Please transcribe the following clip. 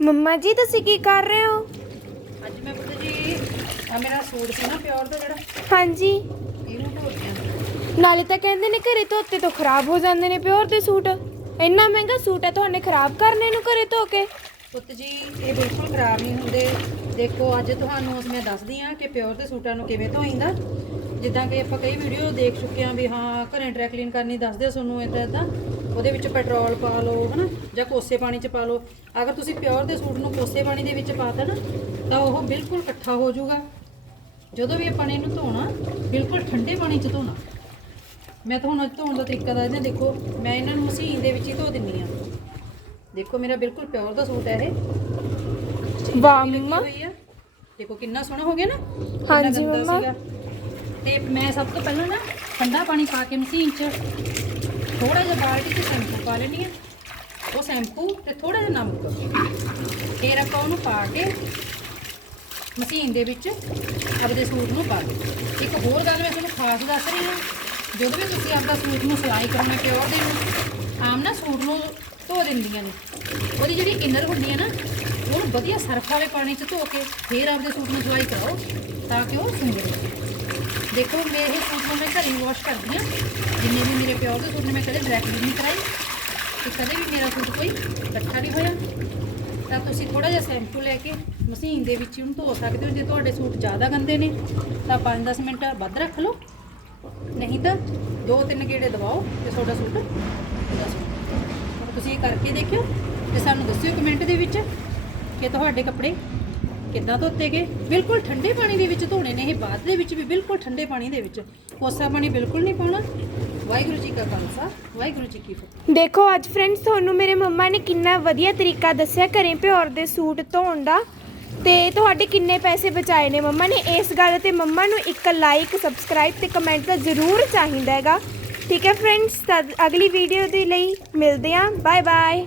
ਮੰਮਾ ਜੀ ਤੁਸੀਂ ਕੀ ਕਰ ਰਹੇ ਹੋ? ਅੱਜ ਮੈਂ ਪੁੱਤ ਜੀ ਆ ਮੇਰਾ ਸੂਟ ਸੀ ਨਾ ਪਿਓਰ ਦਾ ਜਿਹੜਾ ਹਾਂਜੀ। ਇਹਨੂੰ ਧੋ ਦਿਆਂ ਨਾਲੇ ਤਾਂ ਕਹਿੰਦੇ ਨੇ ਘਰੇ ਧੋਤੇ ਤੋਂ ਖਰਾਬ ਹੋ ਜਾਂਦੇ ਨੇ ਪਿਓਰ ਦੇ ਸੂਟ। ਇੰਨਾ ਮਹਿੰਗਾ ਸੂਟ ਹੈ ਤੁਹਾਨੇ ਖਰਾਬ ਕਰਨੇ ਨੂੰ ਘਰੇ ਧੋ ਕੇ। ਪੁੱਤ ਜੀ ਇਹ ਬਿਲਕੁਲ ਖਰਾਬ ਨਹੀਂ ਹੁੰਦੇ। ਦੇਖੋ ਅੱਜ ਤੁਹਾਨੂੰ ਉਸ ਮੈਂ ਦੱਸਦੀ ਆ ਕਿ ਪਿਓਰ ਦੇ ਸੂਟਾਂ ਨੂੰ ਕਿਵੇਂ ਧੋਈਂਦਾ। ਜਿੱਦਾਂ ਕਿ ਆਪਾਂ ਕਈ ਵੀਡੀਓ ਦੇਖ ਚੁੱਕੇ ਆ ਵੀ ਹਾਂ ਘਰੇ ਕਲੀਨ ਕਰਨੀ ਦੱਸਦੇ ਆ ਤੁਹਾਨੂੰ ਇਦਾਂ ਇਦਾਂ ਉਹਦੇ ਵਿੱਚ ਪੈਟਰੋਲ ਪਾ ਲਓ ਹਨਾ ਜਾਂ ਕੋਸੇ ਪਾਣੀ ਚ ਪਾ ਲਓ। ਅਗਰ ਤੁਸੀਂ ਪਿਓਰ ਦੇ ਸੂਟ ਨੂੰ ਕੋਸੇ ਪਾਣੀ ਦੇ ਵਿੱਚ ਪਾਤਾ ਨਾ ਤਾਂ ਉਹ ਬਿਲਕੁਲ ਇਕੱਠਾ ਹੋ ਜਾਊਗਾ। ਜਦੋਂ ਵੀ ਆਪਾਂ ਨੇ ਇਹਨੂੰ ਧੋਣਾ ਬਿਲਕੁਲ ਠੰਡੇ ਪਾਣੀ ਚ ਧੋਣਾ। ਮੈਂ ਤੁਹਾਨੂੰ ਅੱਜ ਧੋਣ ਦਾ ਤਰੀਕਾ ਦੱਸਦੀ ਹਾਂ। ਦੇਖੋ ਮੈਂ ਇਹਨਾਂ ਨੂੰ ਮਸ਼ੀਨ ਦੇ ਵਿੱਚ ਹੀ ਧੋ ਦਿੰਨੀ ਆ ਦੇਖੋ ਮੇਰਾ ਬਿਲਕੁਲ ਪਿਓਰ ਦਾ ਸੂਟ ਹੈ ਇਹ। ਵਾਹ ਮੰਮਾ। ਦੇਖੋ ਕਿੰਨਾ ਸੋਹਣਾ ਹੋ ਗਿਆ ਨਾ। ਹਾਂਜੀ ਮੰਮਾ। ਤੇ ਮੈਂ ਸਭ ਤੋਂ ਪਹਿਲਾਂ ਨਾ ਠੰਡਾ ਪਾਣੀ ਪਾ ਕੇ ਮਸ਼ੀਨ 'ਚ ਥੋੜਾ ਜਿਹਾ ਬਾਲਟੀ 'ਚ ਸ਼ੈਂਪੂ ਪਾ ਲੈਣੀ ਆ ਉਹ ਸ਼ੈਂਪੂ ਤੇ ਥੋੜਾ ਜਿਹਾ ਨਮਕ। ਫਿਰ ਆਪਾਂ ਉਹਨੂੰ ਪਾ ਕੇ ਮਸ਼ੀਨ ਦੇ ਵਿੱਚ ਆਪਦੇ ਸੂਟ ਨੂੰ ਪਾ ਦਿਓ। ਇੱਕ ਹੋਰ ਗੱਲ ਮੈਂ ਤੁਹਾਨੂੰ ਖਾਸ ਦੱਸ ਰਹੀ ਹਾਂ, ਜਦੋਂ ਵੀ ਤੁਸੀਂ ਆਪਦਾ ਸੂਟ ਨੂੰ ਸਿਲਾਈ ਕਰਨਾ ਪਿਓਰ ਦੇ ਨੂੰ ਆਮ ਨਾ ਸੂਟ ਨੂੰ ਧੋ ਦਿੰਦੀਆਂ ਨੇ। ਉਹਦੀ ਜਿਹੜੀ ਇਨਰ ਹੁੰਦੀ ਹੈ ਨਾ, ਉਹਨੂੰ ਵਧੀਆ ਸਰਫ ਵਾਲੇ ਪਾਣੀ 'ਚ ਧੋ ਕੇ ਫਿਰ ਆਪਦੇ ਸੂਟ ਨੂੰ ਸਿਲਾਈ ਕਰਾਓ, ਤਾਂ ਕਿ ਉਹ ਸੁੰਦਰ ਦੇਖੋ ਮੇਰੇ ਸੂਟ ਨੂੰ ਮੈਂ ਘਰੇ ਵਾਸ਼ ਕਰਦੀ ਹਾਂ, ਜਿੰਨੇ ਵੀ ਮੇਰੇ ਪਿਓਰ ਦੇ ਸੂਟ ਨੇ ਮੈਂ ਕਦੇ ਡਰੈਕ ਨਹੀਂ ਕਰਾਈ। ਤੇ ਕਦੇ ਵੀ ਮੇਰਾ ਸੂਟ ਕੋਈ ਇਕੱਠਾ ਨਹੀਂ ਹੋਇਆ। ਤਾਂ ਤੁਸੀਂ ਥੋੜਾ ਜਿਹਾ ਸ਼ੈਂਪੂ ਲੈ ਕੇ ਮਸ਼ੀਨ ਦੇ ਵਿੱਚ ਉਹਨੂੰ ਧੋ ਸਕਦੇ ਹੋ। ਜੇ ਤੁਹਾਡੇ ਸੂਟ ਜ਼ਿਆਦਾ ਗੰਦੇ ਨੇ, ਤਾਂ 5-10 ਮਿੰਟ ਵੱਧ ਰੱਖ ਲਓ। ਨਹੀਂ ਤਾਂ ਦੋ ਤਿੰਨ ਗੇੜੇ ਦਵਾਓ ਤੇ ਤੁਹਾਡਾ ਸੂਟ ਉਹਦਾ ਤੁਸੀਂ ਇਹ ਕਰਕੇ ਦੇਖਿਓ ਤੇ ਸਾਨੂੰ ਦੱਸਿਓ ਕਮੈਂਟ ਦੇ ਵਿੱਚ ਕਿ ਤੁਹਾਡੇ ਕੱਪੜੇ ਕਿੱਦਾਂ ਧੋਤੇ ਗਏ? ਬਿਲਕੁਲ ਠੰਡੇ ਪਾਣੀ ਦੇ ਵਿੱਚ ਧੋਣੇ ਨੇ ਇਹ, ਬਾਅਦ ਦੇ ਵਿੱਚ ਵੀ ਬਿਲਕੁਲ ਠੰਡੇ ਪਾਣੀ ਦੇ ਵਿੱਚ। ਕੋਸਾ ਪਾਣੀ ਬਿਲਕੁਲ ਨਹੀਂ ਪਾਉਣਾ। ਵਾਹਿਗੁਰੂ ਜੀ ਕਾ ਖਾਲਸਾ, ਵਾਹਿਗੁਰੂ ਜੀ ਕੀ ਫਤਿਹ। ਦੇਖੋ, ਅੱਜ ਫਰੈਂਡਸ ਤੁਹਾਨੂੰ ਮੇਰੇ ਮੰਮਾ ਨੇ ਕਿੰਨਾ ਵਧੀਆ ਤਰੀਕਾ ਦੱਸਿਆ ਘਰੇ ਪਿਓਰ ਦੇ ਸੂਟ ਧੋਣ ਦਾ। ਤੇ ਤੁਹਾਡੇ ਕਿੰਨੇ ਪੈਸੇ ਬਚਾਏ ਨੇ? ਮੰਮਾ ਨੇ ਇਸ ਗੱਲ ਤੇ ਮੰਮਾ ਨੂੰ ਇੱਕ ਲਾਈਕ ਸਬਸਕ੍ਰਾਈਬ ਤੇ ਕਮੈਂਟ ਤਾਂ ਜ਼ਰੂਰ ਚਾਹੀਦਾ ਹੈਗਾ। ਠੀਕ ਹੈ ਫਰੈਂਡਸ ਅਗਲੀ ਵੀਡੀਓ ਦੇ ਲਈ ਮਿਲਦੇ ਹਾਂ। Bye bye